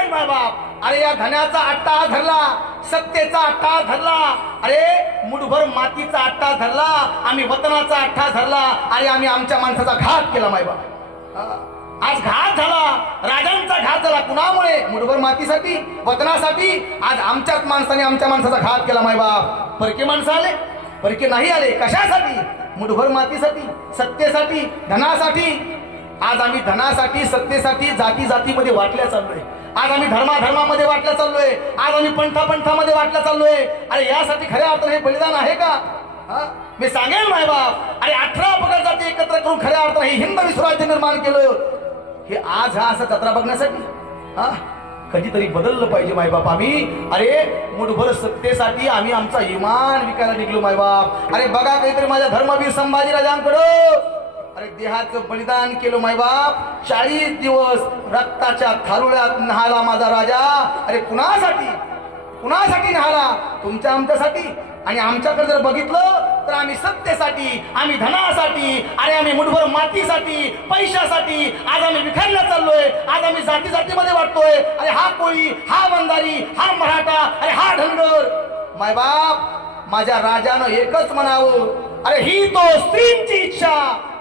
नाही माय बाप. अरे या धन्याचा अट्टा धरला, सत्तेचा अट्टा धरला, अरे मुठभर मातीचा अट्टा धरला, आम्ही वतनाचा अट्टा धरला. अरे आम्ही आमच्या माणसाचा घात केला माय बाप. आज घात झाला, राजांचा घात झाला. कुणामुळे? मुठभर मातीसाठी, वतनासाठी. आज आमच्याच माणसाने आमच्या माणसाचा घात केला माय बाप. परके माणसं आले? परके नाही आले. कशासाठी? मुठभर मातीसाठी, सत्तेसाठी, धनासाठी. आज आम्ही धनासाठी, सत्तेसाठी जाती जातीमध्ये वाटल्या चाललोय. आज आम्ही धर्माधर्मामध्ये वाटल्या चाललोय. आज आम्ही पंथामध्ये वाटल्या चाललोय. अरे यासाठी खऱ्या अर्थाने हे बलिदान आहे का? मी सांगेन माय बाप, अरे 18 अपगड जाती एकत्र करून खऱ्या अर्थाने हे हिंदवी स्वराज्य निर्माण केलं. हे आज हा असं जत्रा बघण्यासाठी? कधीतरी बदललं पाहिजे मायबाप. आम्ही अरे मुठभर सत्तेसाठी आम्ही आमचा इमान विकायला निघलो मायबाप. अरे बघा काहीतरी माझ्या धर्मवीर संभाजीराजांकडं अरे देहाचं बलिदान केलं मायबाप. 40 दिवस रक्ताच्या थारुळ्यात न्हाला माझा राजा. अरे कुणासाठी? कुणासाठी न्हाला? तुमच्या आमच्यासाठी. आणि आमच्याकडे जर बघितलं तर आम्ही सत्तेसाठी, आम्ही धनासाठी, अरे आम्ही मुठभर मातीसाठी, पैशासाठी आज आम्ही विखरल्या चाललोय. आज आम्ही जाती जातीमध्ये वाटतोय. अरे हा कोळी, हा वंजारी, हा मराठा, अरे हा धनगर. मायबाप माझ्या राजानं एकच म्हणावं, अरे ही तो स्त्रींची इच्छा.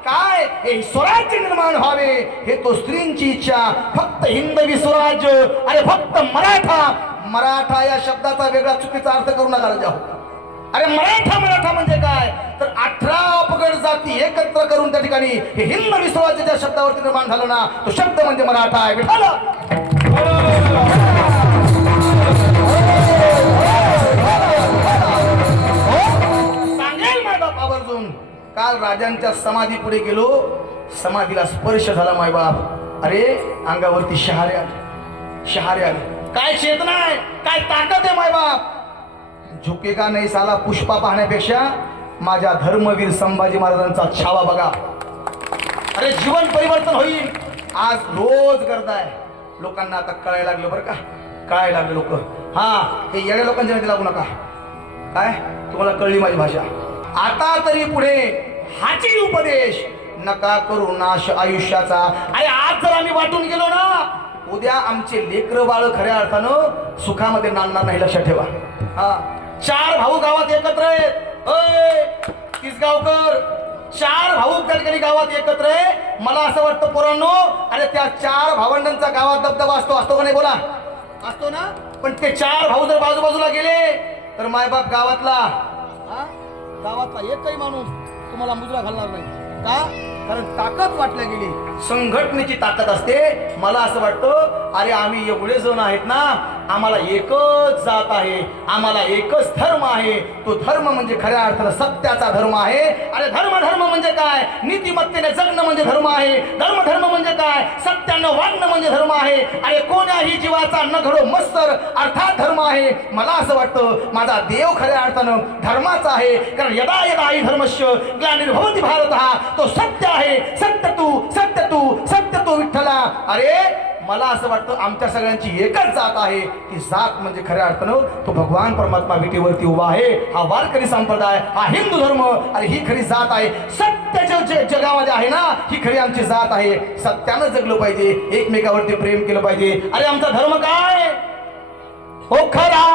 काय? हे स्वराज्य निर्माण व्हावे, हे तो स्त्रींची इच्छा. फक्त हिंदवी स्वराज्य, अरे फक्त मराठा. मराठा या शब्दाचा वेगळा चुकीचा अर्थ करू नका राजा. अरे मराठा म्हणजे काय? तर 18 अपगड जाती एकत्र करून त्या ठिकाणी हे हिंदवी स्वराज्य ज्या शब्दावरती निर्माण झालं ना, तो शब्द म्हणजे मराठा आहे. विठाला सांगेल मायबाप आवर्जून. काल राजांच्या समाधी पुढे गेलो, समाधीला स्पर्श झाला मायबाप. अरे अंगावरती शहारे आले. काय चेतना आहे, काय ताकद आहे मायबाप. झुकेगा नाही साला पुष्पा पाहण्यापेक्षा माझ्या धर्मवीर संभाजी महाराजांचा छावा बघा. अरे जीवन परिवर्तन होईल. आज रोज गर्द आहे. लोकांना आता कळायला लागलं बरं का, कळायला लागले लोक. हे येड्या लोकांच्या मध्ये लागू नका. काय तुम्हाला कळली माझी भाषा? आता तरी पुढे हाची उपदेश नका करू नाश आयुष्याचा. अरे आज जर आम्ही वाटून गेलो ना, उद्या आमचे लेकरं बाळ खऱ्या अर्थानं सुखामध्ये नांदणार नाही. लक्षात ठेवा. 4 भाऊ गावात एकत्र आहेत. तिसगावकर 4 भाऊ त्या ठिकाणी गावात एकत्र आहे. मला असं वाटतं पोरांनो, अरे त्या 4 भावंडांचा गावात दबदबा असतो का नाही? बोला, असतो ना. पण ते 4 भाऊ जर बाजूबाजूला गेले तर मायबाप गावातला एकही माणूस तुम्हाला मुजरा घालणार नाही. का? कारण ताकद वाटल्या गेली, संघटनेची ताकद असते. मला असं वाटतं, अरे आम्ही एवढे जण आहेत ना, आम्हाला एकच जात आहे, आम्हाला एकच धर्म आहे. तो धर्म म्हणजे खऱ्या अर्थानं सत्याचा धर्म आहे. अरे धर्म म्हणजे काय? नीतिमत्तेने जगणं म्हणजे धर्म आहे. धर्म म्हणजे काय? सत्यानं वागणं म्हणजे धर्म आहे. अरे कोण्याही जीवाचा न घडो मत्सर अर्थात धर्म आहे. मला असं वाटतं माझा देव खऱ्या अर्थानं धर्माचा आहे. कारण यदा यदा हि धर्मस्य ग्लानिर्भवति भारतः, तो सत्य आहे. सत्य तू विठ्ठला. अरे मला असं वाटतं आमच्या सगळ्यांची एकच जात आहे. ती जात म्हणजे खऱ्या अर्थानं तो भगवान परमात्मा विटेवरती उभा आहे. हा वारकरी संप्रदाय, हा हिंदू धर्म, अरे ही खरी जात आहे. सत्याच्या जगामध्ये आहे ना, ही खरी आमची जात आहे. सत्यानं जगलं पाहिजे, एकमेकावरती प्रेम केलं पाहिजे. अरे आमचा धर्म काय हो? खरा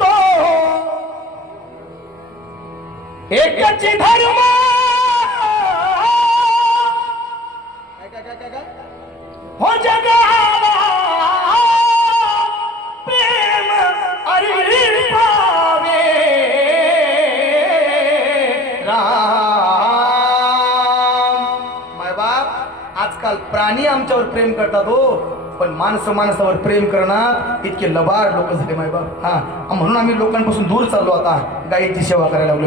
तो एकच धर्म. हो जगाला प्रेम अरे पावे राम. मायबाप आजकाल प्राणी आमच्यावर प्रेम करतात हो, पण माणसावर प्रेम करणार इतके लबाड लोक झाले मायबाप. म्हणून आम्ही लोकांपासून दूर चाललो. आता गायीची सेवा करायला लागलो.